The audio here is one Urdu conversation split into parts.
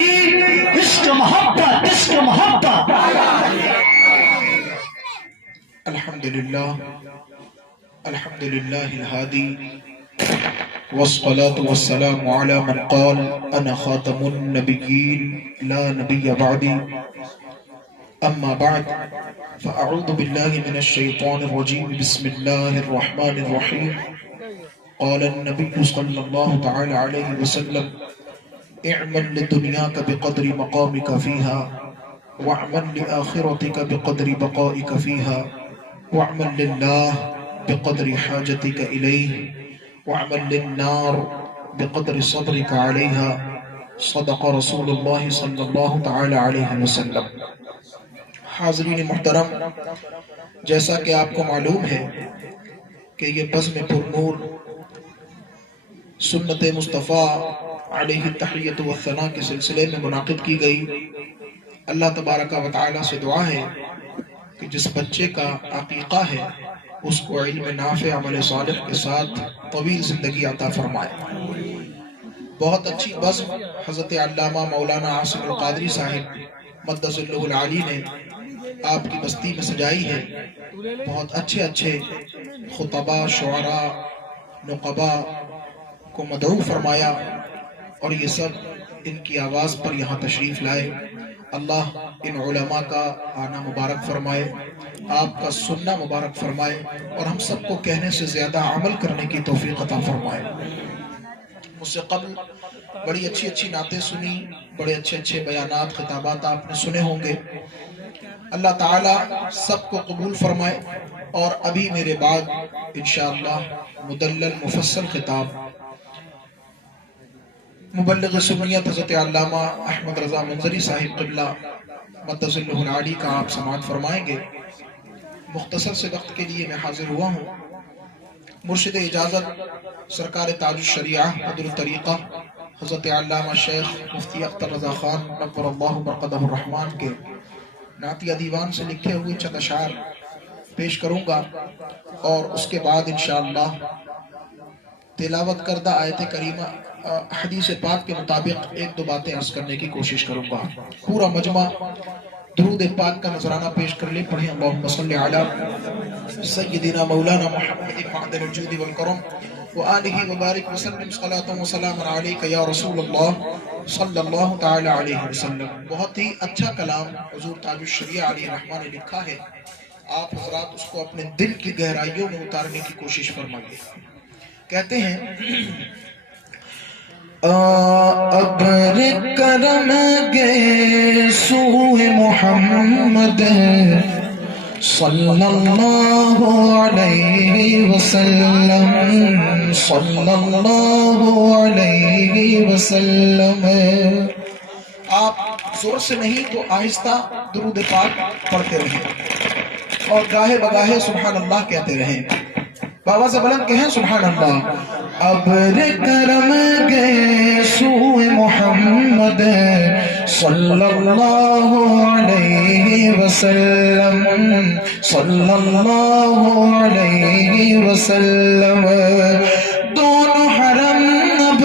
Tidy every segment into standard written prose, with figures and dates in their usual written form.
عشق محبت عشق محبت. الحمد لله الهادي والصلاة والسلام على من قال أنا خاتم النبيين لا نبي بعدي. أما بعد فأعوذ بالله من الشيطان الرجيم. بسم الله الرحمن الرحيم. قال النبي صلى الله تعالى عليه وسلم اعمل لدنياك بقدر مقامك فيها واعمل لآخرتك بقدر بقائك فيها واعمل لله بقدر حاجتك إليه واعمل للنار بقدر صبرك عليها. صدق رسول اللہ صلی اللہ تعالی علیہ وسلم. حاضرین محترم، جیسا کہ آپ کو معلوم ہے کہ یہ بزم پر نور سنت مصطفیٰ علیہ التحیۃ والثناء کے سلسلے میں منعقد کی گئی. اللہ تبارک و تعالی سے دعا ہے کہ جس بچے کا عقیقہ ہے اس کو علم نافع عمل صالح کے ساتھ طویل زندگی عطا فرمائے. بہت اچھی بزم حضرت علامہ مولانا عاصم القادری صاحب مدث اللہ العالی نے آپ کی بستی میں سجائی ہے. بہت اچھے خطباء، شعراء، نقبا کو مدعو فرمایا اور یہ سب ان کی آواز پر یہاں تشریف لائے. اللہ ان علماء کا آنا مبارک فرمائے، آپ کا سننا مبارک فرمائے اور ہم سب کو کہنے سے زیادہ عمل کرنے کی توفیق عطا فرمائے. مجھ سے قبل بڑی اچھی نعتیں سنی، بڑے اچھے بیانات، خطابات آپ نے سنے ہوں گے. اللہ تعالی سب کو قبول فرمائے. اور ابھی میرے بعد انشاءاللہ مدلل مفصل خطاب مبلغ سنیت حضرت علامہ احمد رضا منظری صاحب قبلہ مدث اللہ العالی کا آپ سماعت فرمائیں گے. مختصر سے وقت کے لیے میں حاضر ہوا ہوں. مرشد اجازت سرکار تاج الشریعہ قدر الطریقہ حضرت علامہ شیخ مفتی اختر رضا خان نور اللہ مرقدہ الرحمن کے نعتیہ دیوان سے لکھے ہوئے چند اشعار پیش کروں گا اور اس کے بعد انشاءاللہ تلاوت کردہ آیت کریمہ حدیث پاک کے مطابق ایک دو باتیں عرض کرنے کی کوشش کروں گا. پورا مجمع درود پاک کا نذرانہ پیش کر لے. پڑھیں اللہم صلی علی سیدنا مولانا محمد معدن الجود والکرم وآلہ وبارک وسلم صلاة و سلام علیکہ یا رسول اللہ صلی اللہ تعالی علیہ وسلم. بہت ہی اچھا کلام حضور تاج الشریعہ علیہ الرحمہ نے لکھا ہے. آپ حضرات اس کو اپنے دل کی گہرائیوں میں اتارنے کی کوشش فرمائیے. کہتے ہیں ابر کرم گے سوئے محمد صلی اللہ علیہ وسلم صلی اللہ علیہ وسلم. آپ زور سے نہیں تو آہستہ درود پاک پڑھتے رہیں اور گاہے بگاہے سبحان اللہ کہتے رہیں. بابا سے بلند کہیں سبحان اللہ. ابر کرم گے سوئے محمد صلی اللہ علیہ وسلم صلی اللہ علیہ وسلم. دونوں حرم اب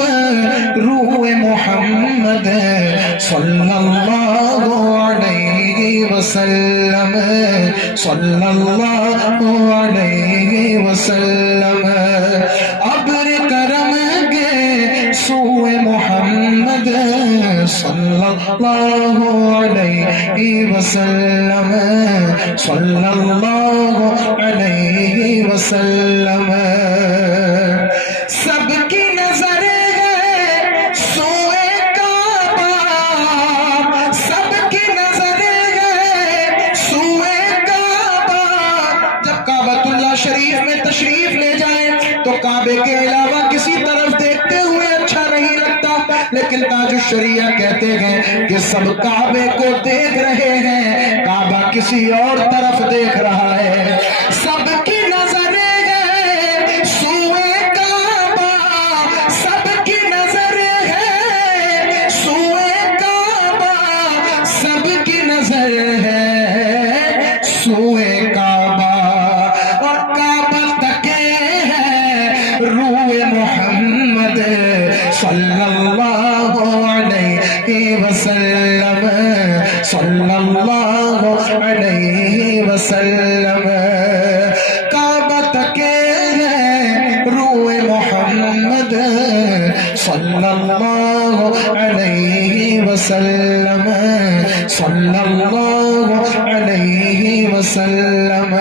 روح محمد صلی اللہ علیہ وسلم صلی اللہ علیہ وسلم. ابر کرم گے سوئے محمد صلی اللہ علیہ وسلم صلی اللہ علیہ وسلم. سب کی نظر ہے سوئے کعبہ، سب کی نظر ہے سوئے کعبہ. جب کعبۃ اللہ شریف میں تشریف لے جائیں تو کعبے کے علاوہ کسی طرف دیکھتے ہوئے اچھا نہیں لگتا، لیکن تاج الشریعہ کہتے ہیں کہ سب کعبے کو دیکھ رہے ہیں، کعبہ کسی اور طرف دیکھ رہا ہے. سب کی نظر ہے سوئے کعبہ، سب کی نظر ہے سوئے کعبہ، سب کی نظر ہے سوئے کعبہ. اور کعبہ تکے ہے روح محمد صلی اللہ علیہ وسلم صلی اللہ علیہ وسلم کعبہ تکے ہے روح محمد صلی اللہ علیہ وسلم صلی اللہ علیہ وسلم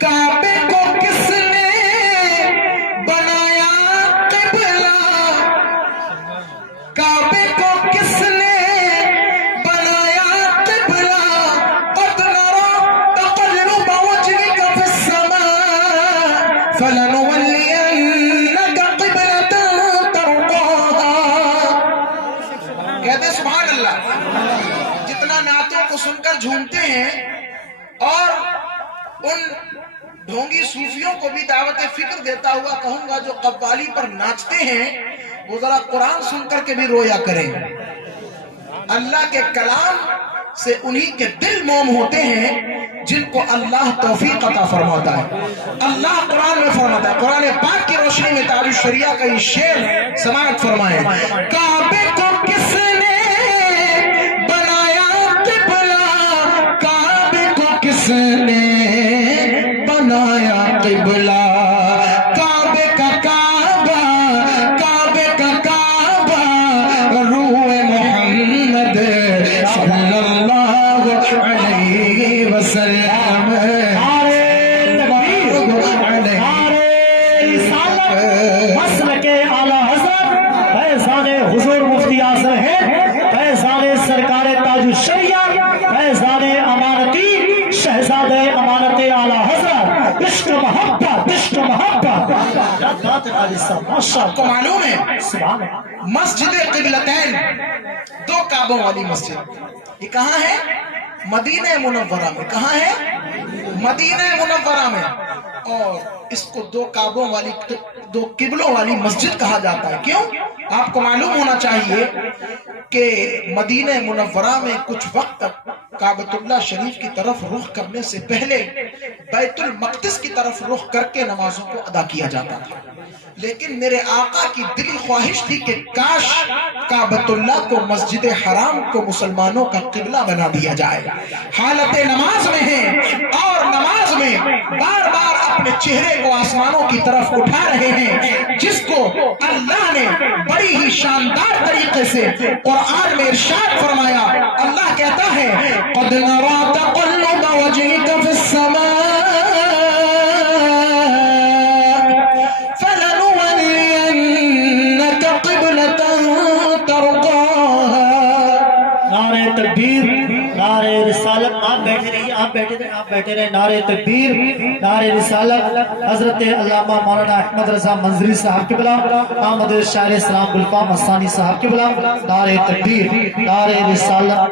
کعبے کو کس نے بنایا قبلہ کعبے کو کس نے بنایا قبلہ قد نرى تقلب وجهك في السماء فلنولينك قبلة ترضاها کہتے سبحان اللہ جتنا نعتوں کو سن کر جھومتے ہیں اور ان ڈھونگی صوفیوں کو بھی دعوت فکر دیتا ہوا کہوں گا جو قوالی پر ناچتے ہیں وہ ذرا قرآن سن کر کے بھی رویا کریں اللہ کے کلام سے انہی کے دل موم ہوتے ہیں جن کو اللہ توفیق عطا فرماتا ہے اللہ قرآن میں فرماتا ہے قرآن پاک کی روشنی میں تاج الشریعہ کا یہ شعر سماعت فرمائیں کعبے کو کس نے بنایا قبلہ کعبے کو کس نے بنایا قبلہ کعبے کا کعبہ کعبے کا کعبہ روح محمد صلی اللہ علیہ وسلم مسلک اعلیٰ حضرت فیضان حضور مفتی اعظم ہے فیضان سرکار تاج الشریعہ فیضان امانتی شہزادہ امانت اعلیٰ حضرت عشق محبت آپ کو معلوم ہے مسجد قبلتین دو کعبوں والی مسجد یہ کہاں ہے مدینہ منورہ میں کہاں ہے مدینہ منورہ میں اور اس کو دو کعبوں والی دو قبلوں والی مسجد کہا جاتا ہے کیوں آپ کو معلوم ہونا چاہیے کہ مدینہ منورہ میں کچھ وقت تک کعبۃ اللہ شریف کی طرف رخ کرنے سے پہلے بیت المقدس کی طرف رخ کر کے نمازوں کو ادا کیا جاتا تھا لیکن میرے آقا کی دلی خواہش تھی کہ کاش کعبۃ اللہ کو مسجد حرام کو مسلمانوں کا قبلہ بنا دیا جائے حالت نماز میں ہیں اور نماز میں بار بار اپنے چہرے کو آسمانوں کی طرف اٹھا رہے ہیں جس کو اللہ نے بڑی ہی شاندار طریقے سے قرآن میں ارشاد فرمایا اللہ کہتا ہے قد نرى تقلب وجهك في السماء فلنولينك قبلة ترضاها نعرہ تکبیر نعرہ رسالت آپ بیٹھے رہے نعرہ تکبیر نعرہ رسالت حضرت علامہ مولانا احمد رضا منظری صاحب کے بلا محمد شاعر اسلام گلفام حسانی صاحب کے بلا نعرہ تکبیر نعرہ رسالت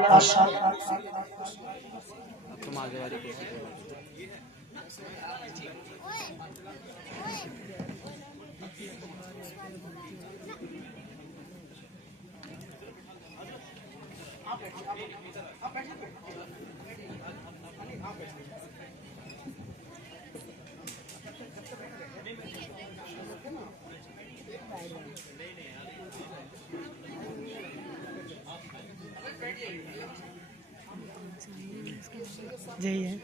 یہی ہے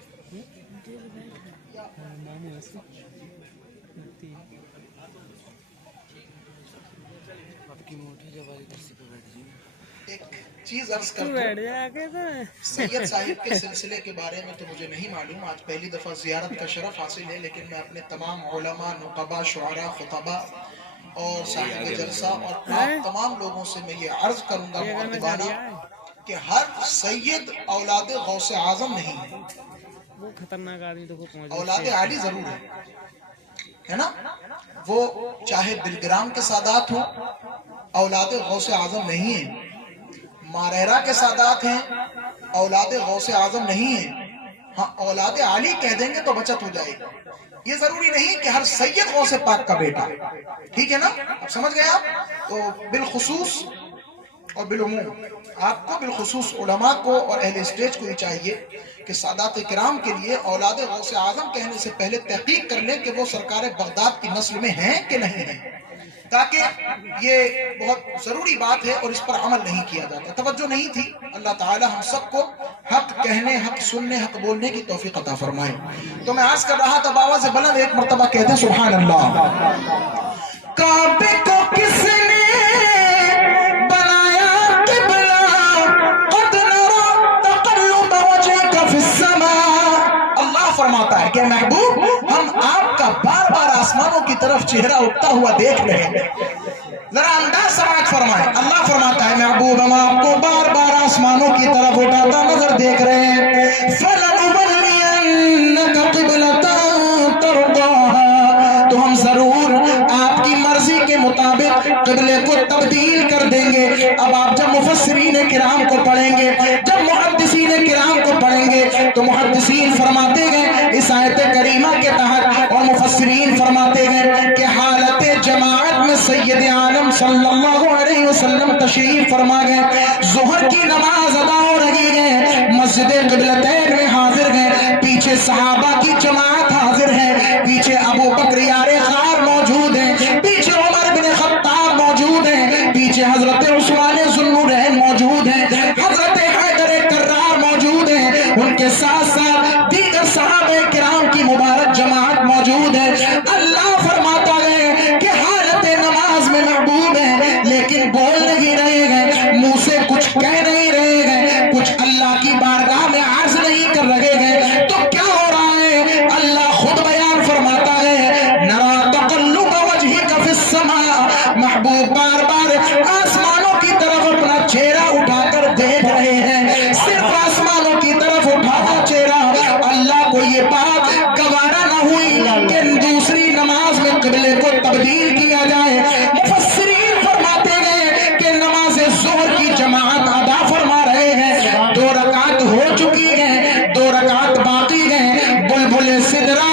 ایک چیز عرض کر دوں سید صاحب کے سلسلے کے بارے میں تو مجھے نہیں معلوم آج پہلی دفعہ زیارت کا شرف حاصل ہے لیکن میں اپنے تمام علماء نقباء شعراء خطباء اور صاحب جلسہ اور آپ تمام لوگوں سے میں یہ عرض کروں گا مؤدبانہ کہ ہر سید اولاد غوث اعظم نہیں ہے اولاد عالی ضرور ہے نا وہ چاہے بلگرام کے سادات ہوں اولاد غوث اعظم نہیں ہیں ماریرا کے سادات ہیں اولاد غوث اعظم نہیں ہیں ہاں اولاد عالی کہہ دیں گے تو بچت ہو جائے گی یہ ضروری نہیں کہ ہر سید غوث پاک کا بیٹا ٹھیک ہے نا اب سمجھ گئے آپ تو بالخصوص اور بالعموم آپ کو بالخصوص علماء کو اور اہل اسٹیج کو یہ چاہیے کہ سادات کرام کے لیے اولاد غوث اعظم کہنے سے پہلے تحقیق کر لیں کہ وہ سرکار بغداد کی نسل میں ہیں کہ نہیں ہیں تاکہ یہ بہت ضروری بات ہے اور اس پر عمل نہیں کیا جاتا. توجہ نہیں تھی. اللہ تعالی ہم سب کو حق کہنے، حق سننے، حق بولنے کی توفیق عطا فرمائے. تو میں عرض کر رہا تھا باواز بلند ایک مرتبہ کہتے ہیں سبحان اللہ. کعبے کو کس نے بنایا قبلہ قد نرى تقلب وجهك في السماء. اللہ فرماتا ہے کہ محبوب ہم آپ کا بار بار آسمانوں کی طرف چہرہ اٹھتا ہوا دیکھ رہے ہیں. ذرا انداز سماعت فرمائیں. اللہ فرماتا ہے محبوب ہم آپ کو بار بار آسمانوں کی طرف اٹھاتا نظر دیکھ رہے ہیں. فَلَنُوَلِّيَنَّكَ قِبْلَةً تَرْضَاهَا. تو ہم ضرور آپ کی مرضی کے مطابق قبلے کو تبدیل کر دیں گے. اب آپ جب مفسرین کرام کو پڑھیں گے، جب محدثین کرام کو پڑھیں گے، تو محدثین فرماتے گئے اس آیت کریمہ کے تحت، اور مفسرین فرماتے گئے کہ حالت جماعت میں سید عالم صلی اللہ علیہ وسلم تشریف فرما گئے. ظہر کی نماز ادا ہو رہی ہے، مسجد قبلتین میں حاضر ہیں. پیچھے صحابہ کی جماعت حاضر ہے، پیچھے ابو بکر یار غار موجود ہیں، پیچھے عمر بن خطاب موجود ہیں، پیچھے حضرت عثمان ذو النورین موجود ہیں، حضرت حیدر کرار موجود ہیں، ان کے ساتھ ساتھ دیگر صحابہ کرام کی مبارک جماعت موجود ہے. اللہ فرماتا ہے کہ حالت نماز میں محبوب ہے، لیکن بول نہیں رہے ہیں، منہ سے کچھ کہہ نہیں رہے ہیں، کچھ اللہ کی بارگاہ میں عرض نہیں کر رہے ہیں. تو کیا ہو رہا ہے؟ اللہ خود بیان فرماتا ہے نَرَى تَقَلُّبَ وَجْهِكَ فِي السَّمَاءِ. محبوب بار بار آسمانوں کی طرف اپنا چہرہ اٹھا کر دیکھ رہے ہیں، صرف آسمانوں کی طرف اٹھا چہرہ. اللہ کو یہ بات گوارا نہ ہوئی کہ دوسری نماز میں قبلے کو تبدیل کیا جائے. مفسرین فرماتے گئے کہ نماز ظہر کی جماعت ادا فرما رہے ہیں، 2 رکعت ہو چکی ہیں، 2 رکعت باقی ہیں. بلبل سدرا،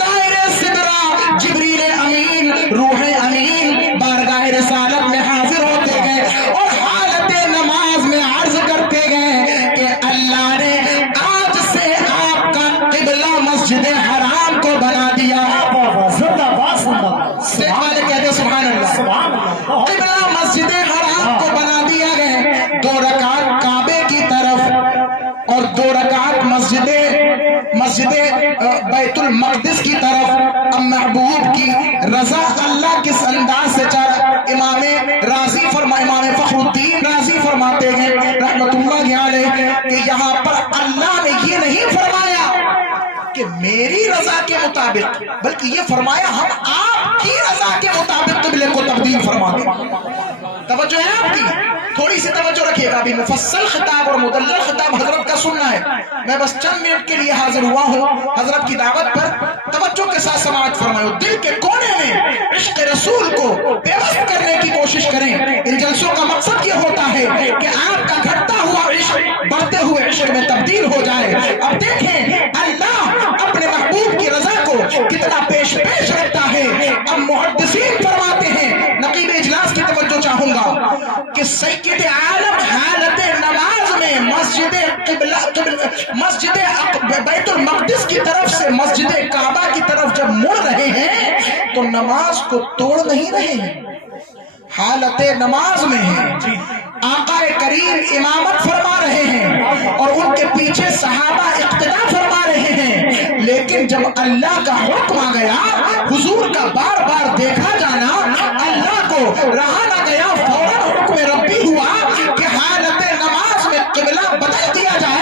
طائر سدرا، جبریل امین، روح امین بارگاہ رسالت میں حاضر ہوتے گئے اور حالت نماز میں عرض کرتے گئے کہ اللہ نے آج سے آپ کا قبلہ مسجد حرام کو بنا دیا. والے کہتے ہیں سبحان اللہ. قبلہ مسجد حرام کو بنا دیا گیا. 2 رکعت کعبے کی طرف اور 2 رکعت مسجد بیت المقدس کی طرف. اب محبوب کی رضا اللہ کس انداز سے چاہا. امام فخر الدین رازی فرماتے ہیں رحمت اللہ علیہ کہ یہاں پر اللہ نے یہ نہیں فرمایا کہ میری رضا کے مطابق، بلکہ یہ فرمایا ہم آپ کی رضا کے مطابق قبلے کو تبدیل فرما دیں. توجہ ہے آپ کی؟ تھوڑی سی توجہ رکھیے گا. ابھی مفصل خطاب اور مدلل خطاب حضرت کا سننا ہے. میں بس چند منٹ کے لیے حاضر ہوا ہوں حضرت کی دعوت پر. توجہ کے ساتھ سماعت فرمائے. دل کے کونے میں عشق رسول کو پیوست کرنے کی کوشش کریں. ان جلسوں کا مقصد یہ ہوتا ہے کہ آپ کا گھٹتا ہوا عشق بڑھتے ہوئے عشق میں تبدیل ہو جائے. اب دیکھیں اللہ اپنے محبوب کی رضا کو کتنا پیش رکھتا ہے. اب محدثین فرماتے ہیں، نقیب اجلاس کی توجہ چاہوں گا کہ سید عالم حالت نماز میں مسجد بیت المقدس کی طرف سے مسجد کعبہ کی طرف جب مڑ رہے ہیں تو نماز کو توڑ نہیں رہے ہیں، حالت نماز میں ہیں. آقا کریم امامت فرما رہے ہیں اور ان کے پیچھے صحابہ اقتدا فرما رہے ہیں. لیکن جب اللہ کا حکم آ گیا، حضور کا بار بار دیکھا جانا اللہ کو رہا نہ گیا. فوراً حکم ربی ہوا کہ حالت نماز میں قبلہ بدل دیا جائے.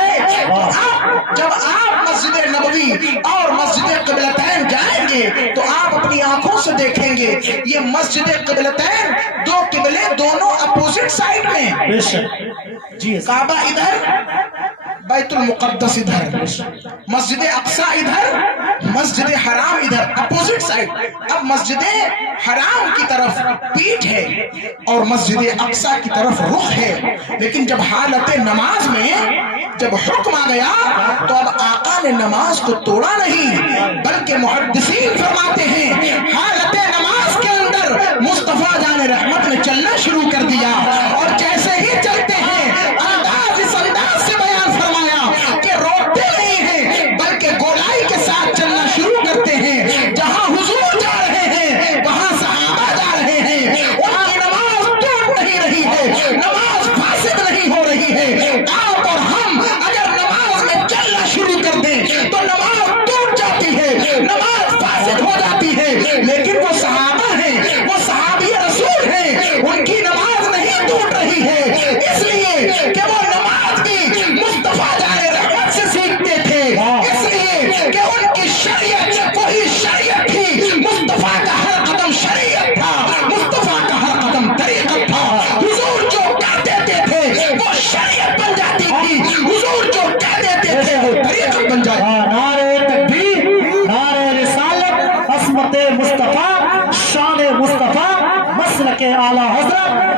جب آپ مسجد نبوی اور مسجد قبلتین جائیں گے تو آپ اپنی آنکھوں سے دیکھیں گے یہ مسجد قبلتین 2 قبلے دونوں اپوزٹ سائڈ میں. کعبہ ادھر، بیت المقدس ادھر، مسجد اقصی ادھر، مسجد حرام ادھر، اپوزٹ سائڈ. اب مسجد حرام کی طرف پیٹھ ہے اور مسجد اقصی کی طرف رخ ہے. لیکن جب حالت نماز میں جب حکم آ گیا تو اب آقا نے نماز کو توڑا نہیں، بلکہ محدثین فرماتے ہیں حالت نماز کے اندر مصطفیٰ جان رحمت نے چلنا شروع کر دیا. اور جیسے ہی چلتے ہیں اس انداز سے بیان فرمایا کہ روکتے نہیں ہیں بلکہ گولائی کے ساتھ چلنا شروع کرتے ہیں. جہاں حضور جا رہے ہیں وہاں صحابہ جا رہے ہیں،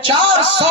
400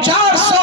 400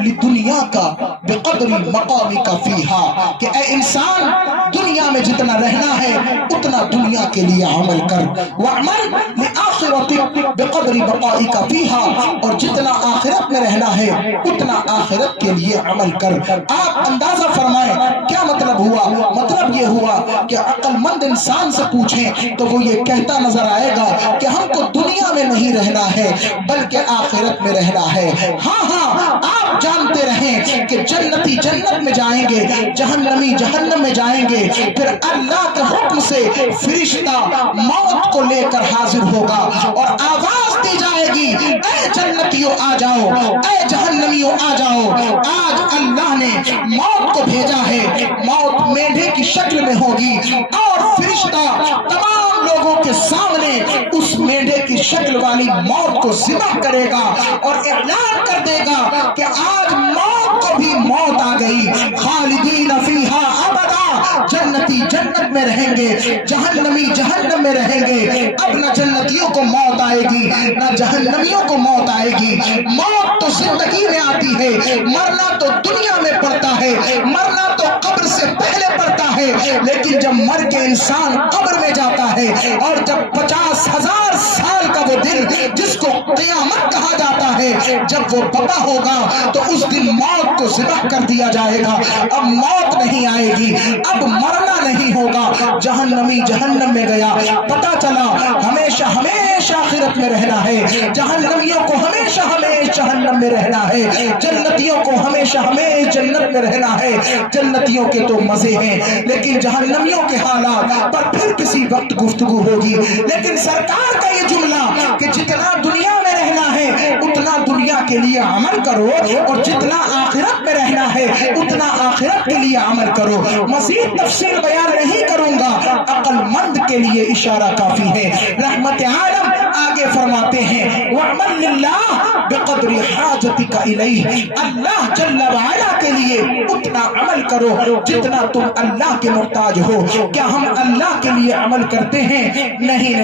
لدنیا کا بقدر مقام کا فیہا، کہ اے انسان دنیا میں جتنا رہنا ہے اتنا دنیا کے لیے عمل کر، وعمل لآخرتک بقدر بقائک فیہا، اور جتنا آخرت میں رہنا ہے اتنا آخرت کے لیے عمل کر۔ آپ اندازہ فرمائیں کیا مطلب ہوا؟ مطلب یہ ہوا کہ عقل مند انسان سے پوچھیں تو وہ یہ کہتا نظر آئے گا کہ ہم کو دنیا میں نہیں رہنا ہے بلکہ آخرت میں رہنا ہے۔ ہاں ہاں، آپ جانتے رہیں کہ جنتی جنت میں جائیں گے، جہنمی جہنم میں جائیں گے، پھر اللہ کے حکم سے فرشتہ موت کو لے کر حاضر ہوگا اور آواز دی جائے گی، اے جنتیوں آ جاؤ، اے جہنمیوں آ جاؤ۔ آج اللہ نے موت کو بھیجا ہے، موت مینڈھے کی شکل میں ہوگی اور فرشتہ تمام لوگوں کے سامنے اس مینڈھے کی شکل والی موت کو ذبح کرے گا اور اعلان کر دے گا کہ آج موت کو بھی موت آ گئی، خالدین فیہا ابدا، جنتی جنت میں رہیں گے، جہنمی جہنم میں رہیں گے۔ اب نہ جنتیوں کو موت آئے گی نہ جہنمیوں کو موت آئے گی۔ موت تو زندگی میں آتی ہے، مرنا تو دنیا میں پڑتا ہے، مرنا تو قبر سے پہلے پڑتا ہے، لیکن جب مر کے انسان قبر میں جاتا ہے اور جب 50,000 سال کا وہ دن جس کو قیامت کہا جاتا ہے جب وہ بپا ہوگا تو اس دن موت کو ذبح کر دیا جائے گا۔ اب موت نہیں آئے گی، اب مرنا نہیں ہوگا۔ جہنمی جہنم میں گیا، پتا چلا ہمیشہ ہمیشہ آخرت میں رہنا ہے، جہنمیوں کو ہمیشہ ہمیشہ جہنم میں رہنا ہے، جنتیوں کو ہمیشہ ہمیشہ جنت میں رہنا ہے۔ جنتیوں کے تو مزے ہیں لیکن جہنمیوں کے حالات پر پھر کسی وقت گفتگو ہوگی۔ لیکن سرکار کا یہ جملہ کہ جتنا دنیا میں رہنا ہے اتنا دنیا کے لیے عمل کرو اور جتنا آخرت میں رہنا ہے اتنا آخرت کے لیے عمل کرو، مزید تفصیل بیان نہیں کروں گا، عقل مند کے لیے اشارہ کافی ہے۔ رحمت عالم آگے فرماتے ہیں وَعْمَلْ لِلَّهِ بِقَدْرِ حَاجَتِكَ إِلَيْهِ، اللہ جل وعلا کے لیے اتنا عمل کرو جتنا تم اللہ کے محتاج ہو۔ کیا ہم اللہ کے لیے عمل کرتے ہیں؟ نہیں،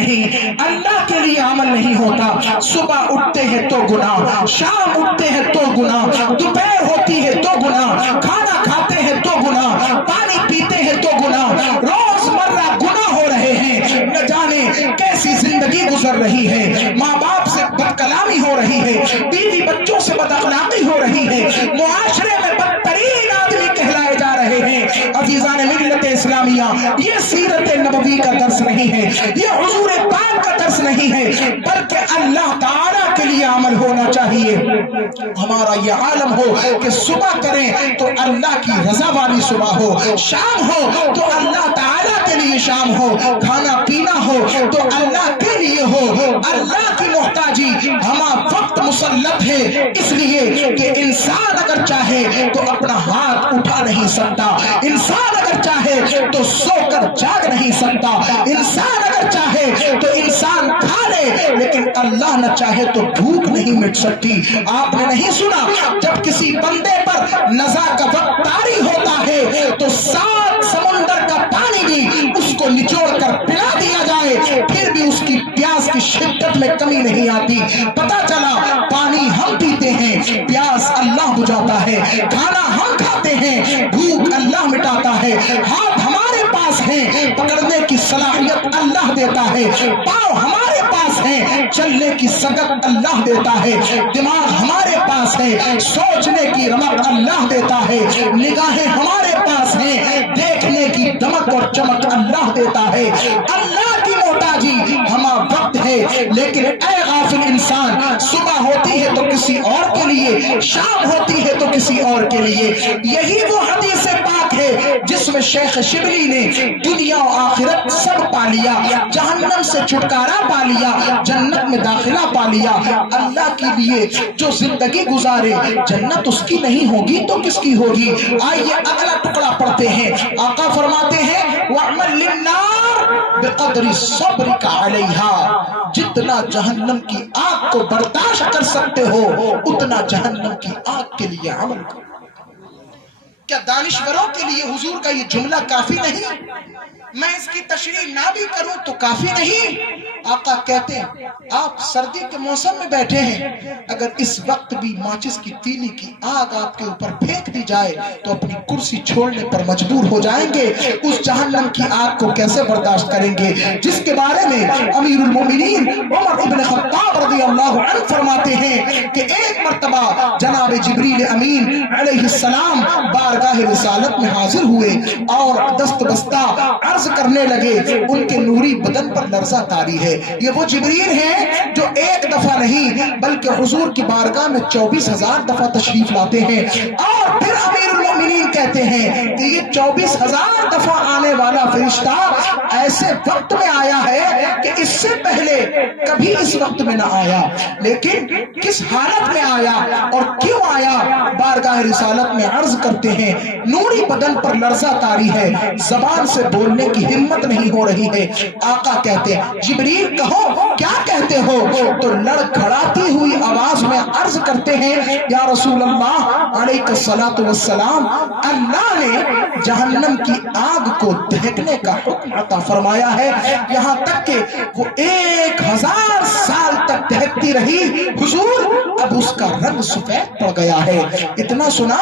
اللہ کے لیے عمل نہیں ہوتا۔ صبح اٹھتے ہیں تو گناہ، شام اٹھتے ہیں تو گناہ، دوپہر ہوتی ہے تو گناہ، کھانا کھاتے ہیں تو گناہ، پانی پیتے ہیں تو گناہ، روز مرہ گناہ ہو رہے ہیں، نہ جانے کیسی زندگی گزر رہی ہے، ماں باپ سے بد کلامی ہو رہی ہے، بیوی بچوں سے بد اخلاقی ہو رہی ہے، معاشرے میں بدترین آدمی کہلائے جا رہے ہیں۔ عزیزان ملت اسلامیہ، یہ سیرت نبوی کا درس نہیں ہے، یہ حضور پاک کا درس نہیں ہے، بلکہ اللہ تعالیٰ کے لیے عمل ہونا چاہیے۔ ہمارا یہ عالم ہو کہ صبح کریں تو اللہ کی رضا والی صبح ہو، شام ہو تو اللہ تعالیٰ کے لیے شام ہو، کھانا پینا ہو تو اللہ کے لیے ہو۔ اللہ کی محتاجی ہما وقت مسلط ہے، اس لیے کہ انسان اگر چاہے تو اپنا ہاتھ اٹھا نہیں سکتا، انسان اگر چاہے تو سو کر جاگ نہیں سکتا، انسان اگر چاہے تو انسان کھا لے، لیکن اللہ نہ چاہے تو بھوک نہیں مٹ سکتی۔ آپ نے نہیں سنا جب کسی بندے پر نزا کا وقت طاری ہوتا ہے تو 7 سمندر کا پانی بھی اس کو نچوڑ کر پلا دیا جائے پھر بھی اس کی پیاس کی شدت میں کمی نہیں آتی۔ پتا چلا پانی ہم پیتے ہیں، پیاس اللہ بجھاتا ہے، کھانا ہم کھاتے ہیں، بھوک اللہ مٹاتا ہے، ہاتھ ہمارے پاس ہیں، پکڑنے کی صلاحیت اللہ دیتا ہے، پاؤں ہمارے پاس ہیں، چلنے کی سگت اللہ دیتا ہے، دماغ ہمارے پاس ہے، سوچنے کی رمق اللہ دیتا ہے، نگاہیں ہمارے پاس ہیں، دیکھنے کی دمک اور چمک اللہ دیتا ہے۔ اللہ کی محتاجی ہما وقت ہے، لیکن اے غافل انسان، صبح ہوتی ہے تو کسی اور کے لیے، شام ہوتی ہے تو کسی اور کے لیے۔ یہی وہ حدیث پاک ہے جس میں شیخ شبلی نے دنیا و آخرت سب پا لیا، جہنم سے چھٹکارا پا لیا، جنت میں داخلہ پا لیا۔ اللہ کے لیے جو زندگی گزارے جنت اس کی نہیں ہوگی تو کس کی ہوگی؟ آئیے اگلا ٹکڑا پڑھتے ہیں۔ آقا فرماتے ہیں وَعْمَلْ لِلنَّارِ بِقَدْرِ صَبْرِكَ عَلَيْهَا، جتنا جہنم کی آگ کو برداشت کر سکتے ہو اتنا جہنم کی آگ کے لیے عمل کرو۔ کیا دانشوروں کے لیے حضور کا یہ جملہ کافی نہیں؟ میں اس کی تشریح نہ بھی کروں تو کافی نہیں۔ آقا کہتے ہیں آپ سردی کے موسم میں بیٹھے ہیں، اگر اس وقت بھی ماچس کی تیلی کی آگ آپ کے اوپر پھینک دی جائے تو اپنی کرسی چھوڑنے پر مجبور ہو جائیں گے۔ اس جہنم کی آگ کو کیسے برداشت کریں گے جس کے بارے میں امیر المومنین عمر ابن خطاب رضی اللہ عنہ فرماتے ہیں کہ ایک مرتبہ جناب جبریل امین علیہ السلام بارگاہ رسالت میں حاضر ہوئے اور دست بستہ عرض کرنے لگے، ان کے نوری بدن پر لرزہ طاری ہے۔ یہ وہ جبریل ہیں جو ایک دفعہ نہیں بلکہ حضور کی بارگاہ میں 24,000 دفعہ تشریف لاتے ہیں، اور پھر امیر المومنین کہتے ہیں کہ یہ 24,000 دفعہ آنے والا فرشتہ ایسے وقت میں آیا ہے کہ اس سے پہلے کبھی اس وقت میں نہ آیا، لیکن کس حالت میں آیا اور کیوں آیا؟ بارگاہ رسالت میں عرض کرتے ہیں نوری بدن پر لرزہ طاری ہے، زبان سے بولنے کی ہمت نہیں ہو رہی ہے۔ آقا کہتے ہیں جبریل کہو کیا کہتے ہو؟ تو لڑکھڑاتی ہوئی آواز میں عرض کرتے ہیں یا رسول اللہ علیہ الصلوۃ والسلام، اللہ نے جہنم کی آگ کو دہکنے کا حکم عطا فرمایا ہے، یہاں تک کہ وہ 1000 سال تک دہکتی رہی، حضور اب اس کا رنگ سفید پڑ گیا ہے۔ اتنا سنا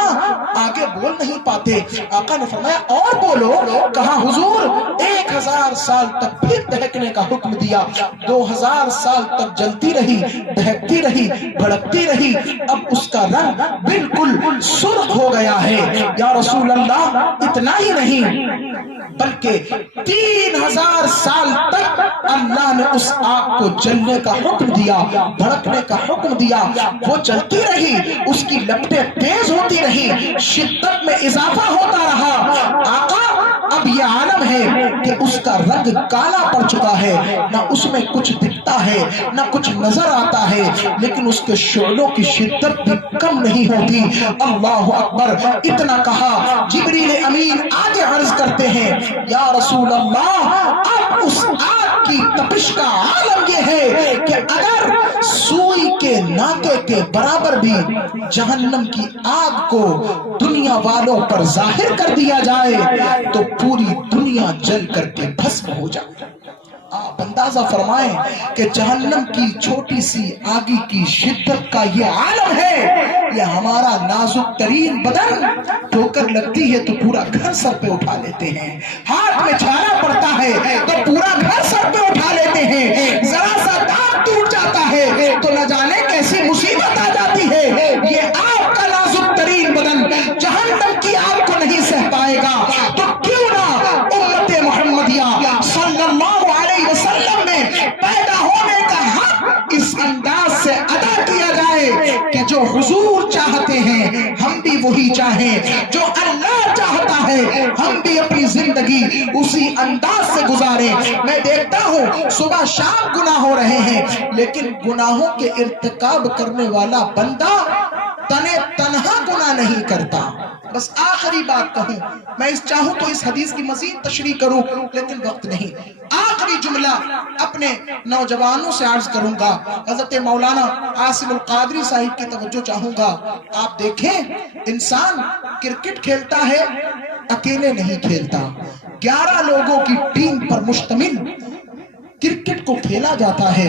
آگے بول نہیں پاتے، آقا نے فرمایا اور بولو، کہا حضور 1000 سال تک پھر دہکنے کا حکم دیا، 2000 سال تک جلتی رہی، دہکتی رہی، بھڑکتی رہی، اب اس کا رنگ بالکل سرخ ہو گیا ہے۔ یا رسول اللہ اتنا ہی نہیں بلکہ 3000 سال تک اللہ نے اس آگ کو جلنے کا حکم دیا، بھڑکنے کا حکم دیا، وہ چلتی رہی، اس کی لپٹیں تیز ہوتی رہی، شدت میں اضافہ ہوتا رہا۔ آقا اب یہ عالم ہے کہ اس کا رنگ کالا پڑ چکا ہے، نہ اس میں کچھ دکھتا ہے نہ کچھ نظر آتا ہے، لیکن اس کے شعلوں کی شدت بھی کم نہیں ہوتی۔ اللہ اکبر! اتنا کہا، جبریل امین آگے عرض کرتے ہیں یا رسول اللہ اب اس آگ کی تپش کا عالم یہ ہے کہ اگر سوئی کے ناکے کے برابر بھی جہنم کی آگ کو دنیا والوں پر ظاہر کر دیا جائے تو پوری دنیا جل کر کے بھسم ہو جائے۔ آپ اندازہ فرمائیں کہ جہنم کی چھوٹی سی آگی کی شدت کا یہ عالم ہے، یہ ہمارا نازک ترین بدن ٹھوکر لگتی ہے تو پورا گھر سر پہ اٹھا لیتے ہیں، ہاتھ میں چھالا پڑتا ہے تو پورا گھر سر پہ اٹھا لیتے ہیں، ذرا سا دانت ٹوٹ جاتا ہے تو نہ جانے کیسی مصیبت آ جاتی ہے۔ یہ آپ کا نازک ترین بدن جہنم کی آگ کو نہیں سہ پائے گا، تو کیوں نہ امت محمدیہ صلی اللہ علیہ وسلم میں پیدا ہونے کا حق اس انداز سے ادا کیا جائے کہ جو حضور چاہتے ہیں ہم بھی وہی چاہیں، جو اللہ چاہتا ہے ہم بھی اپنی زندگی اسی انداز سے گزاریں۔ میں دیکھتا ہوں صبح شام گناہ ہو رہے ہیں، لیکن گناہوں کے ارتکاب کرنے والا بندہ تنہا گناہ نہیں کرتا۔ بس آخری بات کہوں، میں چاہوں تو اس حدیث کی مزید تشریح کروں لیکن وقت نہیں۔ آخری جملہ اپنے نوجوانوں سے عرض کروں گا، حضرت مولانا عاصم القادری صاحب کی توجہ چاہوں گا۔ آپ دیکھیں انسان کرکٹ کھیلتا ہے اکیلے نہیں کھیلتا، 11 لوگوں کی ٹیم پر مشتمل کرکٹ کو کھیلا جاتا ہے،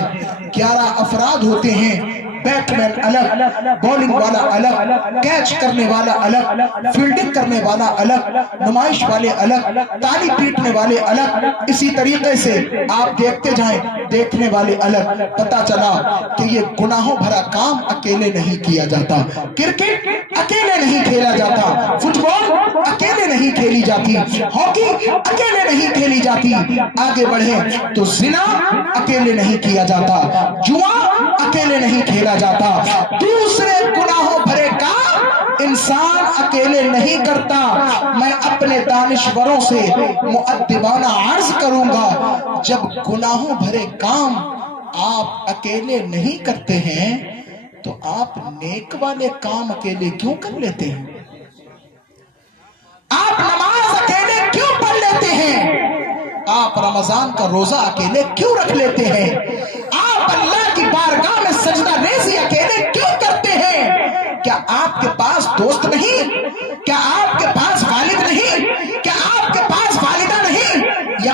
11 افراد ہوتے ہیں، بیٹ مین الگ، بولنگ والا الگ، کیچ کرنے والا الگ، فیلڈنگ کرنے والا الگ، نمائش والے الگ، تالی پیٹنے والے الگ، اسی طریقے سے آپ دیکھتے جائیں دیکھنے والے الگ۔ پتا چلا کہ یہ گناہوں بھرا کام اکیلے نہیں کیا جاتا، کرکٹ اکیلے نہیں کھیلا جاتا، فٹ بال اکیلے نہیں کھیلی جاتی، ہاکی اکیلے نہیں کھیلی جاتی، آگے بڑھیں تو زنا اکیلے نہیں کیا جاتا، جوا اکیلے نہیں کھیلا جاتا، دوسرے گناہوں بھرے کام انسان اکیلے نہیں کرتا۔ میں اپنے دانشوروں سے مؤدبانہ عرض کروں گا، جب گناہوں بھرے کام آپ اکیلے نہیں کرتے ہیں تو آپ نیک والے کام اکیلے کیوں کر لیتے ہیں؟ آپ نماز اکیلے کیوں پڑھ لیتے ہیں؟ آپ رمضان کا روزہ اکیلے کیوں رکھ لیتے ہیں؟ آپ اللہ کی بارگاہ میں سجدہ ریزی اکیلے کیوں کرتے ہیں؟ کیا آپ کے پاس دوست نہیں؟ کیا آپ کے پاس والد نہیں؟ کیا آپ کے پاس والدہ نہیں؟ یا